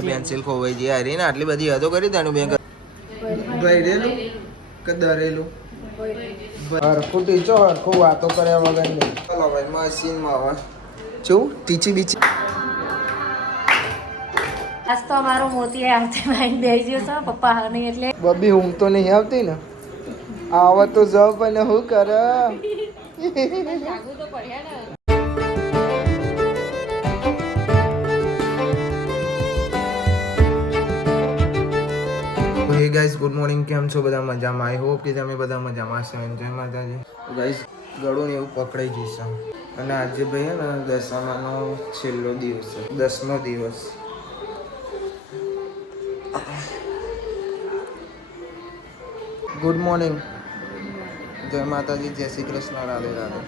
Pencil ખોવાઈ ગઈ હારી ને આટલી બધી યાદો કરી તાનું બેંક ભરેલું કે દરેલું હરખું ટીચો હરખું વાતો કર્યા વગર નહીં. ચાલો ભાઈ મશીનમાં હવે શું ટીચી બીચી આજ તો અમારો મોતી આવતી ભાઈ બેસી ગયો છે પપ્પા હા નહીં એટલે બબી ઊંઘ તો નહીં આવતી ને આવા તો જબ અને હું કરે જાગવું તો પડ્યા ને. હે ગાઈસ ગુડ મોર્નિંગ, કેમ છો બધા મજામાં? આઈ હોપ કે તમે બધા મજામાં છો. જય માતાજી. ગાઈસ ગળું ને એવું પકડાઈ જશે અને આજે ભાઈ હે ને દસમાનો છેલ્લો દિવસ છે, 10મો દિવસ. ગુડ મોર્નિંગ, જય માતાજી, જય શ્રી કૃષ્ણ, રાધે રાધે.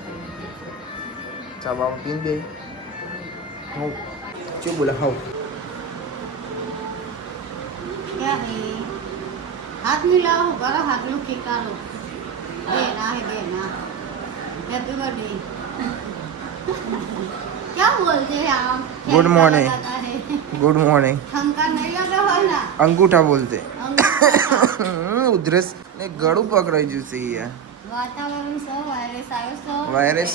ચા બામ પીન દે હું શું બોલે હાઉ क्या है हाथ मिलाओ बड़ा हाथ लो खिकारो देना है देना हैप्पी बर्थडे क्या बोलते हैं आप? Good morning. Good morning. ठमका नहीं लगा हो ना अंगूठा बोलते अंगूठा। ઉધરસ ને ગળું પકડાઈ જશે યાર. वातावरण सो वायरस आयो सो વાયરસ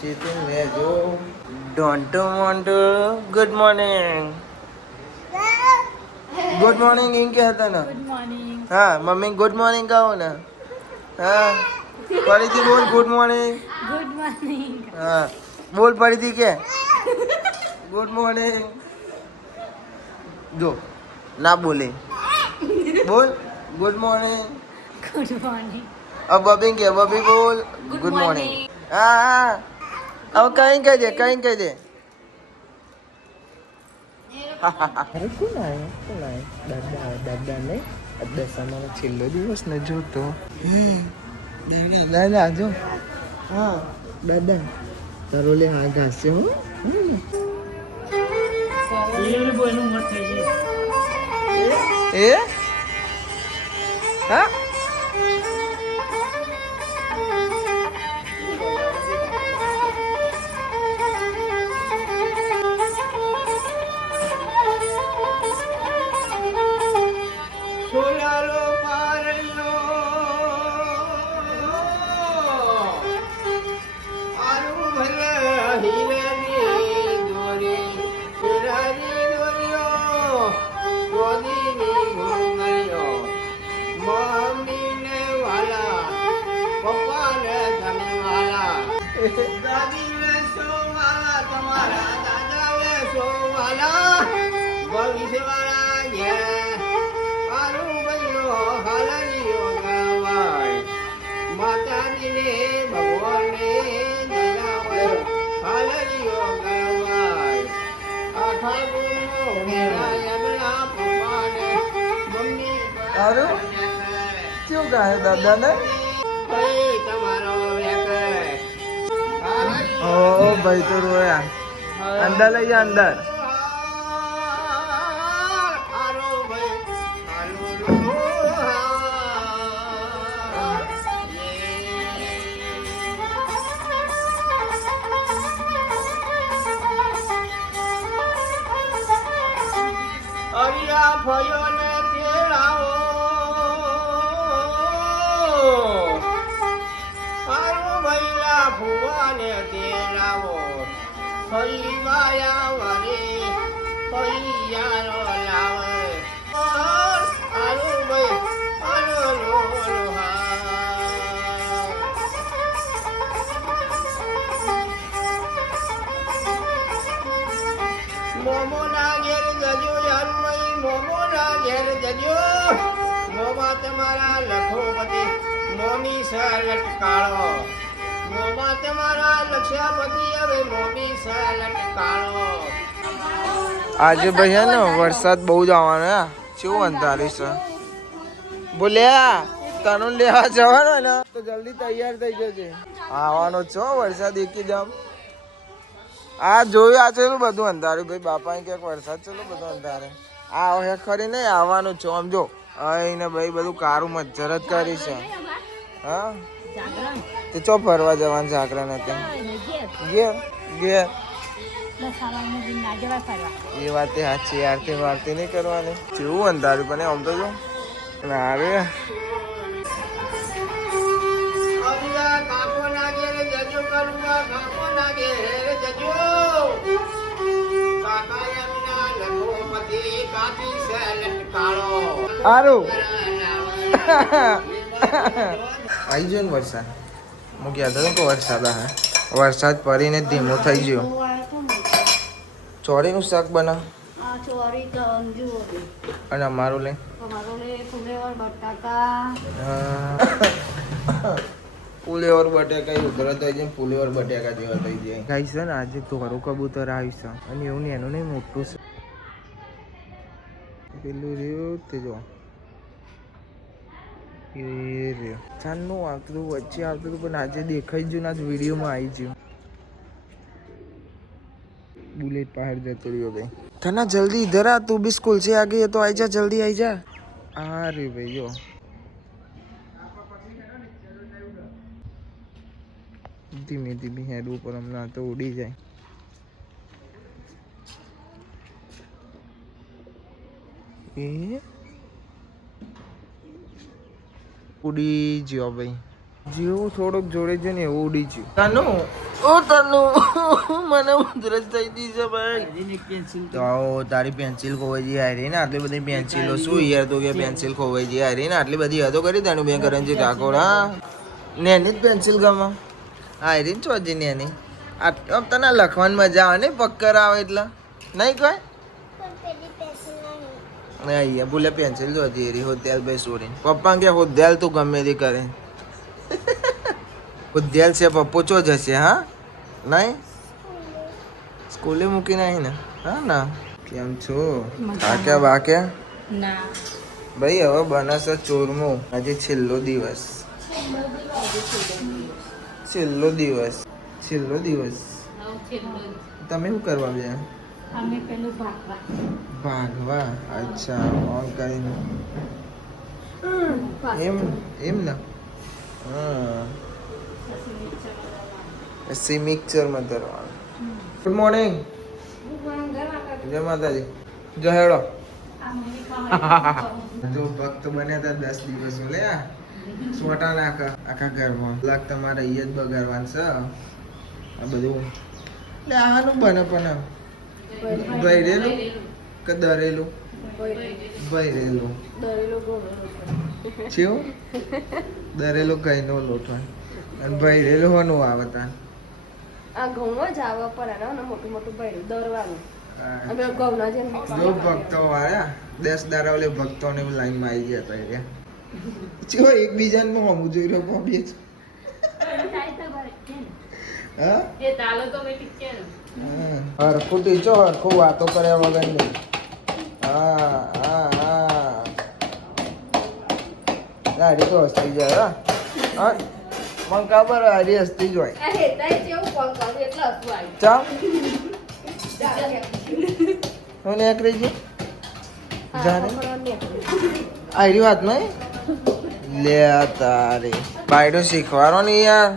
ચેતન વેજો don't want good morning. Good morning ઇન કે હતા ને? Good morning. હા મમ્મી ગુડ મોર્નિંગ કહો ને. હા ફરીથી બોલ ગુડ મોર્નિંગ. Good morning. હા બોલ ફરીથી કે ગુડ મોર્નિંગ. જો ના બોલે બોલ ગુડ મોર્નિંગ. Good morning. अब बबी के बबी बोल गुड मॉर्निंग. हाँ हाँ अब कहीं कह दे कहीं कह दे. અરે કોણ આવ્યો દાદા ને દશામાનો છેલ્લો દિવસ ને જો તો દાદા દાદા જો હા દાદા તારો લે આ ઘાસ છે હો એ હા સોલાલો પારલો આરુ ભલા હીરાની દોરી હીરાની દોરીઓ ગોદીની ઘૂંઘરીઓ મમ્મીને વાલા પપ્પાને તમે વાલા દાદીને સો વાલા તમારા દાદાને સો વાલા ભવિષ્ય વાળા ઘેર માતાજીને ભગવાનને દયાવાય હાલરીઓ ગાવાય આઠા ગુનો મેરા પપ્પાને મમ્મી અરે શું ગાય દાદા ને તમારો ઓ ભાઈ તો રોયા અંદર લઈ જા અંદર. ફયો ને તેડાવો મારું ભૈલા ફુવાને તેડાવો ફઈ વાયા વરે ફઈ યારો લાવે મારું ભઈ આલો લો મોમો ના ઘેર જજો યાર મોમોના ઘેર જજો મોમા તમારા લખોપતિ મોમી સલટ કાળો મોમા તમારા લક્ષ્યાપતિ હવે મોમી સલટ કાળો. આજે ભાઈ ને વરસાદ બહુ જ આવવાનો હે. શું અંધારી છે બોલ્યા તને લેવા જવાનો ને તો જલ્દી તૈયાર થઈ જજે. આવવાનો છો વરસાદ એકદમ આ જોયું આ ચેલું બધું અંધારું ભાઈ બાપા ક્યાંક વરસાદ ચેલું બધું અંધારે આ હે ખરી નહીં આવવાનું છો આમ જો અહીં ભાઈ બધું કારું મચ્છર જ કરી છે. હા તો ચો ફરવા જવાનું જાગરણ હતું ઘેર ઘેર દશામાનું દિન ના જવાય ફરવા. એ વાતે સાચી, આરતી વારતી નહીં કરવાની. કેવું અંધારું પણ આમ તો જો ના રે. અબિયા કાકોના ઘેર જજો કરુણા, કાકોના ઘેર જજો. કાકા એમના લખોપતિ, કાકી છે લટકાળો. હારું આવી ગયો ને વરસાદ. હું કહેતો હતો કે વરસાદ આવે. વરસાદ પડીને ધીમો થઈ ગયો. ચોરીનું શાક બનાવ આ ચોરી તો જુઓ અને અમારું લે અમારો લે ફુલેવર બટાકા. ફુલેવર બટાકા ઉધરત થઈ જાય, ફુલેવર બટાકા જેવા થઈ જાય. ગાઈસ છે ને આજે ધોરું કબૂતર આવ્યું છે અને એવું ને એનું નહીં મોટું છે. પેલું રહ્યું તે જો એ રહ્યું ચાંદનું આવતું હતું, વચ્ચે આવતું હતું પણ આજે દેખાઈ ગયું ને આજ વિડીયોમાં આવી ગયું. बुलेट पहाड़ जाते रहियो भाई थाना जल्दी इधर आ, तू भी स्कूल से आ गई है तो आई जा, जल्दी आई जा. आ रे भाई यो धीमे धीमे हेड ऊपर हमने तो उड़ी जाए. ए उड़ी जियो भाई, જેવું થોડુંક જોડે છે ને એવું ઉડી ગયું. તનુ ઓ તનુ મને ઉધરસ થઈ ગઈ છે ભાઈ. તો તારી પેન્સિલ ખોવાઈ ગઈ હારી ને આટલી બધી પેન્સિલો શું યાર, તો કે પેન્સિલ ખોવાઈ ગઈ હારી ને આટલી બધી હતો કરી તને બે કરંજી ઠાકોર. હા નેની જ પેન્સિલ ગમે હારી ને ચોજી નેની. આમ તને લખવાની મજા આવે ને પક્કર આવે એટલે નહીં કોઈ નહીં. ભૂલે પેન્સિલ જોજી એરી હોદ્યાલ ભાઈ સોરી પપ્પા કે હોદ્યાલ તું ગમે તે કરે. ઉદ્યાલ છે પપ્પુ ચો જશે. હા નહીં સ્કૂલે મૂકી નહીં ને. હા ના કેમ છો થાક્યા બાક્યા ના ભાઈ હવે બનાસે ચોરમું. આજે છેલ્લો દિવસ, છેલ્લો દિવસ, છેલ્લો દિવસ. તમે શું કરવા ગયા? અમે પેલું ભાગવા. અચ્છા ઓન કરીને એમ એમ ને. હા પછી મિક્સરમાં ધરવાનું. ગુડ મોર્નિંગ, જય માતાજી, જય હેડો. જો ભક્ત બન્યા હતા 10 દિવસ લે સોટા નાખા આખા ઘરમાં. લાગ તમારે અહીંયા જ બગાડવાનું છે આ બધું. એટલે આનું બને પણ ભરેલું કે દરેલું? ભરેલું કેવું? દરેલું કઈનો લોટ હોય અને ભરેલું હોનું આવે તા આ ઘઉં જ આવે પર આને મોટું મોટું ભર્યું દરવાનું. અમે જો ઘઉંના જેમ ભક્તો વાળા 10 દાડા ઓલે ભક્તોને લાઈનમાં આવી ગયા હતા એટલે ચો એકબીજાને હમું જોઈ રહ્યો પબ્લિક. હા એ તાલો તો મેં ઠીક છે હરખું ટીચો હરખું વાતો કર્યા વગર નહીં. હા હા હા ગાડી તો હસતી જાય. હા મને ખબર હારી હસતી જ હોય. આ હેતાય જેવું કોલ કરું એટલે હસવું આવ્યું. ચા હું નીકળી ગઈ જાને આરી વાત નહીં લે તારે બાયડો શીખવાડો ને યાર,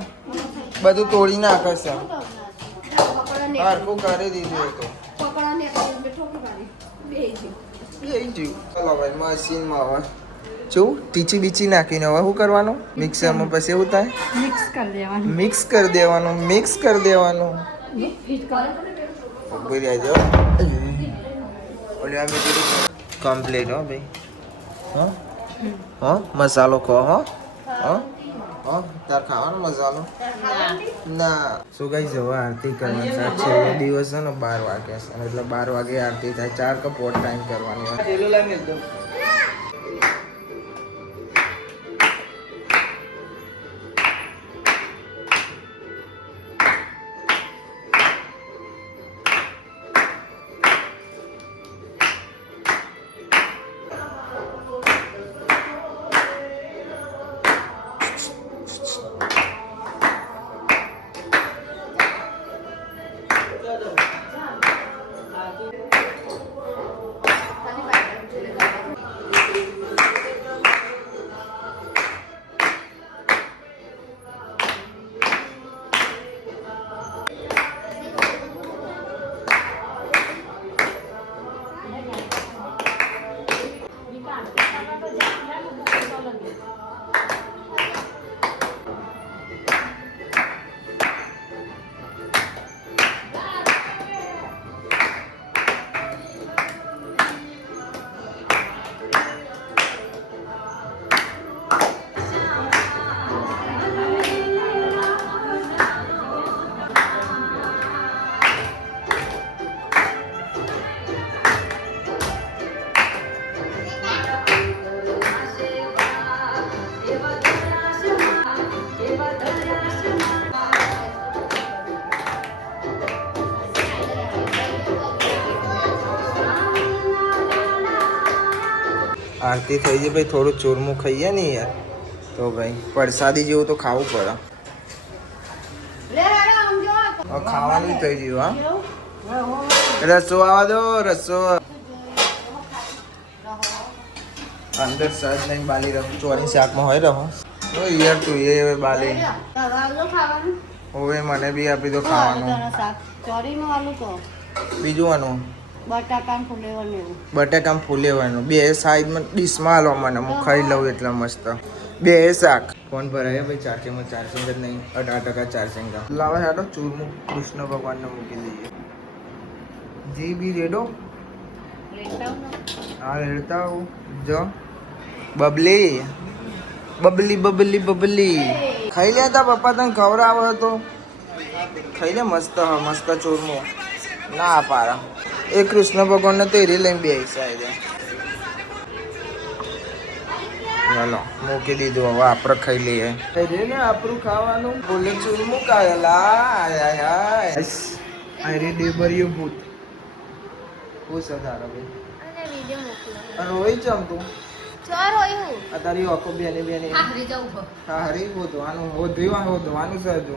બધું તોડી નાખે છે. હરખું કરી દીધું તો ચલો ભાઈ મશીનમાં હવે શું ટીચી બીચી નાખીને હવે શું કરવાનું? મિક્સરમાં પછી એવું થાય મિક્સ કરી દેવાનું. મિક્સ કરી દેવાનું, મિક્સ કરી દેવાનું. ઉભી રહેજો. ઓલી આ મીઠી કમ્પ્લીટ હો ભાઈ. હા હા મસાલો ખો. હો હા હા તાર ખાવાનો મસાલો ના. શું કઈ જવા આરતી કરવાની છે છેલ્લો દિવસ છે ને 12 વાગે છે એટલે 12 વાગે આરતી થાય. 4 કપ પોટ ટાઈમ કરવાની હોય. આરતી થઈ ગઈ ભાઈ, થોડું ચૂરમું ખાઈએ ને યાર, તો ભાઈ પ્રસાદી જેવું તો ખાવું પડે. હવે ખાવાનું થઈ ગયું. હા રસો આવવા દો, રસો અંદર સજ નહીં બાલી રહું, ચોરી શાકમાં હોય રહો યાર. તું એ હવે બાલી હવે મને બી આપી દો ખાવાનું. બીજું આનું બટાકામ ફૂલેવાનું બે સાઈડમાં ડીશમાં આલો મને, હું ખાઈ લઉં એટલે મસ્ત બે શાક. ફોન ભરાય ભાઈ, ચાર્જિંગમાં ચાર્જિંગ જ નહીં, 18% ચાર્જિંગ. લાવે હાડો ચૂરમું કૃષ્ણ ભગવાનને મૂકી દઈએ. જી બી રેડો. હા રેડતા આવું જો. બબલી બબલી બબલી બબલી ખાઈ લે તા પપ્પા, તને ખવડાવો હતો ખાઈ લે. મસ્ત મસ્ત ચૂરમું ના પારા. એ કૃષ્ણ ભગવાનને તેરી લઈને બેસી છે. ચાલો મૂકી દીધું, હવે આપણે ખાઈ લઈએ. ખાઈ ને આપણું ખાવાનું. બોલે ચૂરમું કાયલા અરે ડેબરિયું ભૂત ખુશ તારા ભાઈ. અને રોઈ ચમ તું તારી ઓકો બેની બેની હા હરી હોધવાનું હોધવાનું છે હજુ.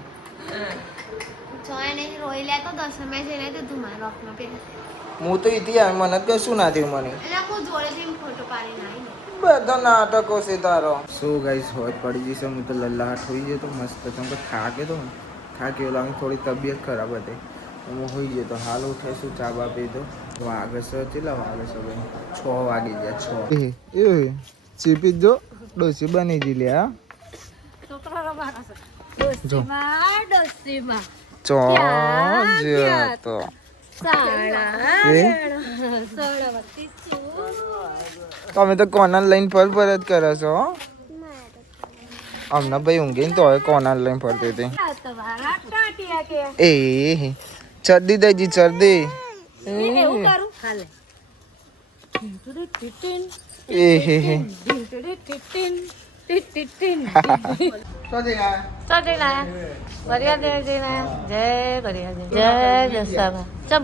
હું તો ઇતિ મને કશું ના થયું. મને બધા નાટકો છે તારો. શું ગાઈસ હોજ પડી જઈશ. હું તો લલ્લાહટ હોઈ જતો મસ્ત. કેમ કે થાકે તો થાક્યો લાગે, થોડી તબિયત ખરાબ હતી. હું હોઈ જતો. હાલ ઉઠે શું ચા બા પીધો. વાગે છે કેટલા વાગે છે ભાઈ? 6 વાગી ગયા. 6 એ ચીપી જો ડોસી બની જી લે. હા તમે તો કોના લઈને ફર ફર જ કરો છો. હમણાં ભાઈ ઊંઘી તો હવે કોના લઈને ફરતી હતી. એ ચરદી દઈજી ચરદી.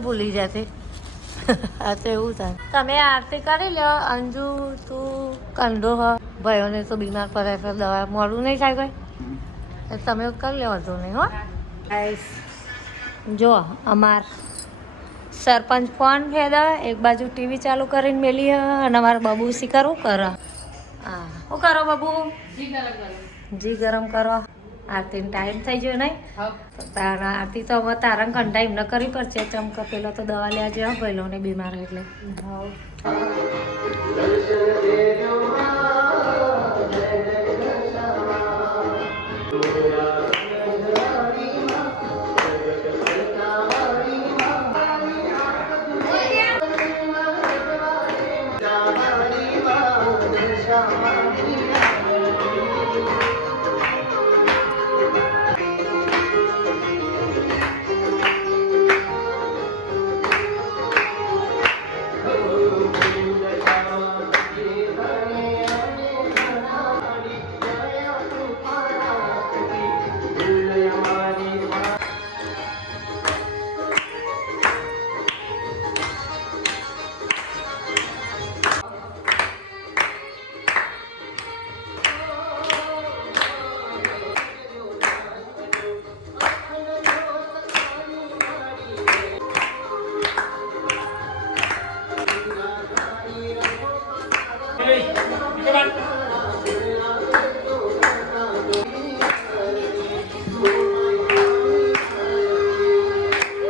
ભૂલી જતી આ તો એવું થાય. તમે આરતી કરી લો. અંજુ તું કંડો હો ભાઈઓને તો બીમાર પડે એટલે દવા મોડું નહીં થાય કોઈ, તમે કરી લો વધુ નહીં. હો જો અમાર સરપંચ ફોન ફેદા એક બાજુ ટીવી ચાલુ કરીને મેલી અને અમારા બાબુ શીખરવું કરો. હા શું કરો બાબુ? જી ગરમ કરો. આરતીનો ટાઈમ થઈ ગયો નહીં? તારા આરતી તો હવે તારા ઘંટા એમને કરવી પડશે. ચમક પેલો તો દવા લેવા જેવા પેલો ને બીમાર એટલે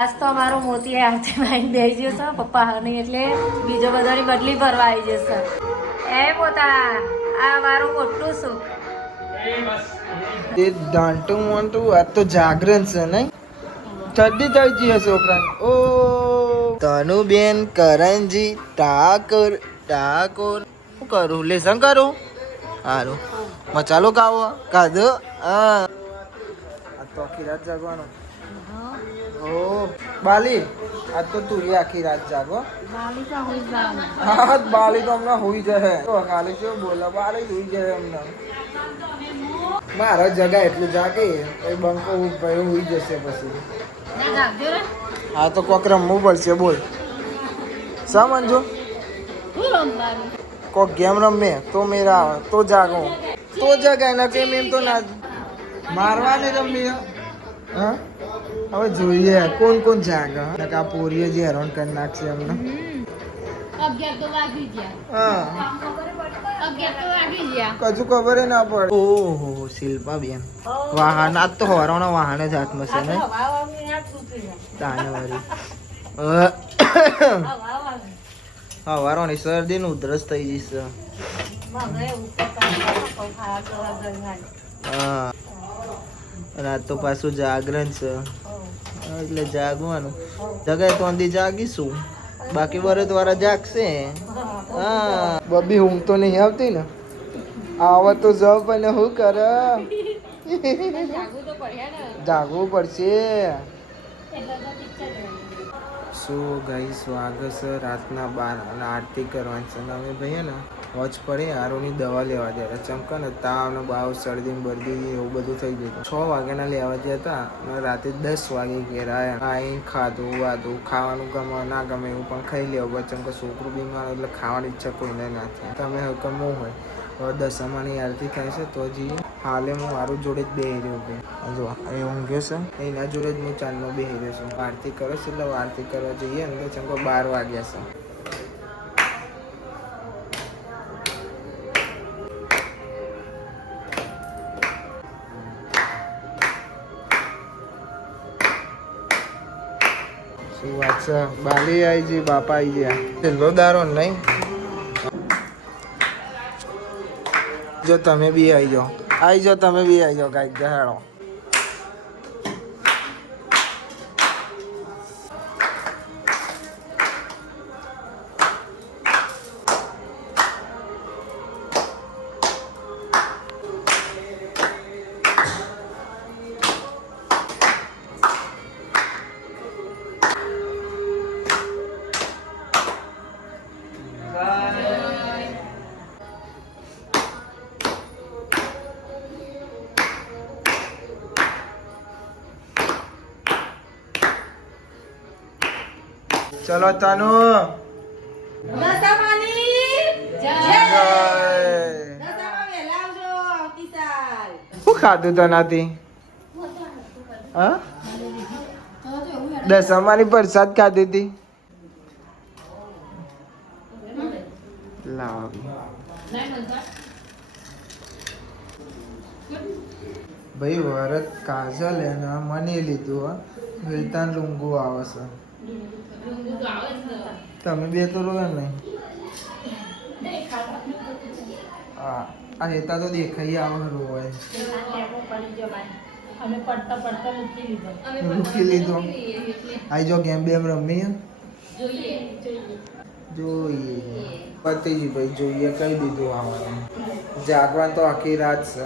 આજ તો અમારો મોતી આરતીમાં બેસી જશે પપ્પા નહીં એટલે બીજો બધાની બદલી ભરવા આવી જશે. એ મોતા આ મારું મોટું સુખ. તે દાંટું મોંટું આ તો જાગરણ છે નહીં? ઠંડી થઈ ગઈ હશે છોકરાને. ઓ તનુબેન કરણજી ઠાકોર ઠાકોર શું કરું? લેસન કરું સારું મચાલો ખાવો કાધો. હા આ તો આખી રાત જાગવાનું. ઓ બાલી આજ તો તું આખી રાત જાગો. હા બાલી તો હમણાં હોઈ જાય. ખાલી શું બોલો બાલી હોઈ જાય હમણાં. મારા જગા એટલું જાગે બંકો ભાઈ હોઈ જશે પછી. હા તો કોક રમવું પડશે. બોલ સા મંજુ કોક ગેમ રમે તો મેરા આવે તો જાગો તો જગાય ના કેમ એમ તો ના મારવાની રમી હા હવે જોઈએ કોણ કોણ જાગે આ પોરીઓ જે હેરાન કરી નાખશે અમને 11 તો વાગી ગયા. હા 11 તો વાગી ગયા. કજુ ખબર ના પડે ઓહો શિલ્પા બેન વાહન આજ તો હવારોનો વાહન જ હાથમાં છે ને તાનવારી હવારોની શરદી નું ઉધરસ થઈ જશે હા રાત તો પાછું જાગરણ છે એટલે જાગવાનું જગાય તો અંદી જાગીશું બાકી બરે દ્વારા જાગશે હા બબી ઊંઘ તો નહીં આવતી ને આવા તો જવ પણ શું કરે જાગવું પડશે શું ગઈ સ્વાગત છે રાતના 12 અને આરતી કરવાની છે અમે ભાઈ ને વોચ પડે આરોની દવા લેવા ગયા ચમકા ને તાવ ને બાવ શરદી બરદી એવું બધું થઈ ગયું 6 વાગ્યાના લેવા ગયા હતા અને રાતે 10 વાગે ઘેર આવ્યા આવીને ખાધું વાધું ખાવાનું ગમે ના ગમે એવું પણ ખાઈ લેવું ચમકા છોકરું બીમાર એટલે ખાવાની ઈચ્છા કોઈને ના થાય તમે હુકમ હોય હવે 10માની આરતી થાય છે તો જઈએ હાલે હું મારું જોડે જ બેહી રહ્યો ભાઈ જો એ ઊંઘ્યો છે એના જોડે જ હું ચાંદનો બેહી રહ્યો છું આરતી કરે છે એટલે આરતી કરવા જઈએ ને તો ચમકો 12 વાગ્યા છે શું વાત છે બાલી આવી ગઈ બાપા આવી ગયા છેલ્લો દારો નહીં જો તમે બી આવી જાઓ તમે બી આવી જાઓ ગાય ગહેડો ચલો તાનુ શું ખાધું તનાથી હા 10માની પ્રસાદ ખાધી હતી લાવ ભાઈ વરત કાજલ એના મને લીધું વિલતાન લુંગુ આવે છે તમે બે તો રો નહીં હા આ હેતા તો દેખાઈ આવે રોય મૂકી લીધો આઈ જો ગેમ બેમ રમી જોઈએ પતિજી ભાઈ જોઈએ કઈ દીધું આવવાનું જાગવાનું તો આખી રાત છે